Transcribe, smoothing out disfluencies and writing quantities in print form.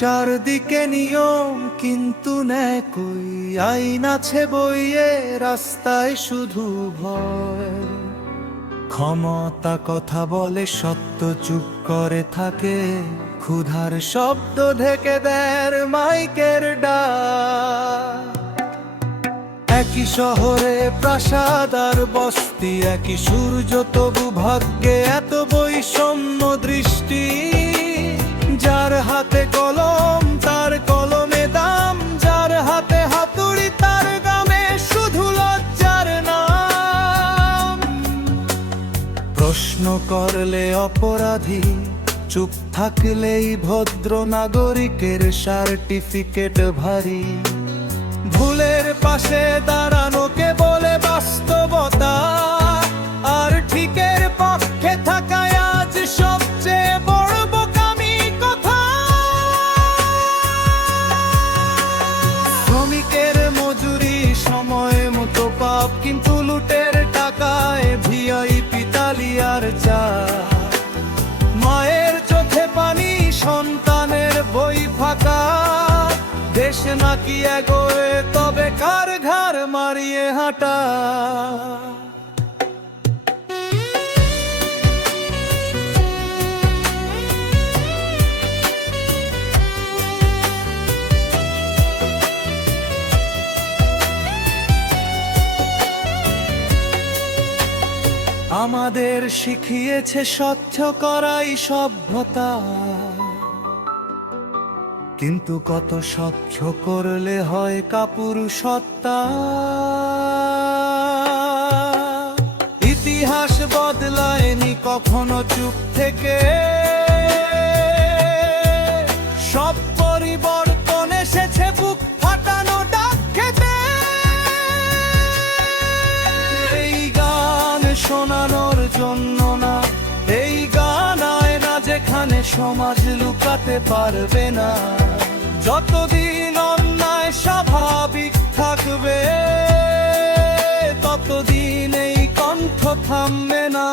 চারদিকে নিয়ম কিন্তু নেয় কই, আইন আছে বইয়ে, রাস্তায় শুধু ভয়। ক্ষমতা কথা বলে, সত্য চুপ করে থাকে, ক্ষুধার শব্দ ঢেকে দেয় মাইকের ডাক। একই শহরে প্রাসাদ আর বস্তি, একই সূর্য, তবু ভাগ্যে এত বৈষম্য দৃষ্টি। যার হাতে কলম তার কলমে দাম, যার হাতে হাতুড়ি তার গামে শুধু লজ্জার নাম। প্রশ্ন করলে অপরাধী, চুপ থাকলেই ভদ্র নাগরিকের সার্টিফিকেট ভারী। ভুলের পাশে দাঁড়ানোকে বলে বাস্তবতা, আর ঠিকের পক্ষে থাকায় আজ সবচেয়ে বড় বোকামি কথা। শ্রমিকের মজুরি সময় মতো পাপ, কিন্তু লুটের টাকায় ভিআইপি তালি আর চা। মায়ের চোখে পানি, সন্তানের বই ফাঁকা, দেশ নাকি এগোয় তবে কার ঘাড় মারিয়ে হাঁটা। আমাদের শিখিয়েছে স্বচ্ছ করাই সভ্যতা, কিন্তু কত স্বচ্ছ করলে হয় কাপুরুষতা। ইতিহাস বদলায়নি কখনো চুপ থেকে, সব পরিবর্তন এসেছে বুক ফাটানো ডাক খেতে। এই গান শোনানোর জন্য না, এই গান আয় না যেখানে সমাজ লুকাতে পারবে না। যতদিন অন্যায় স্বাভাবিক থাকবে, ততদিন এই কণ্ঠ থামবে না।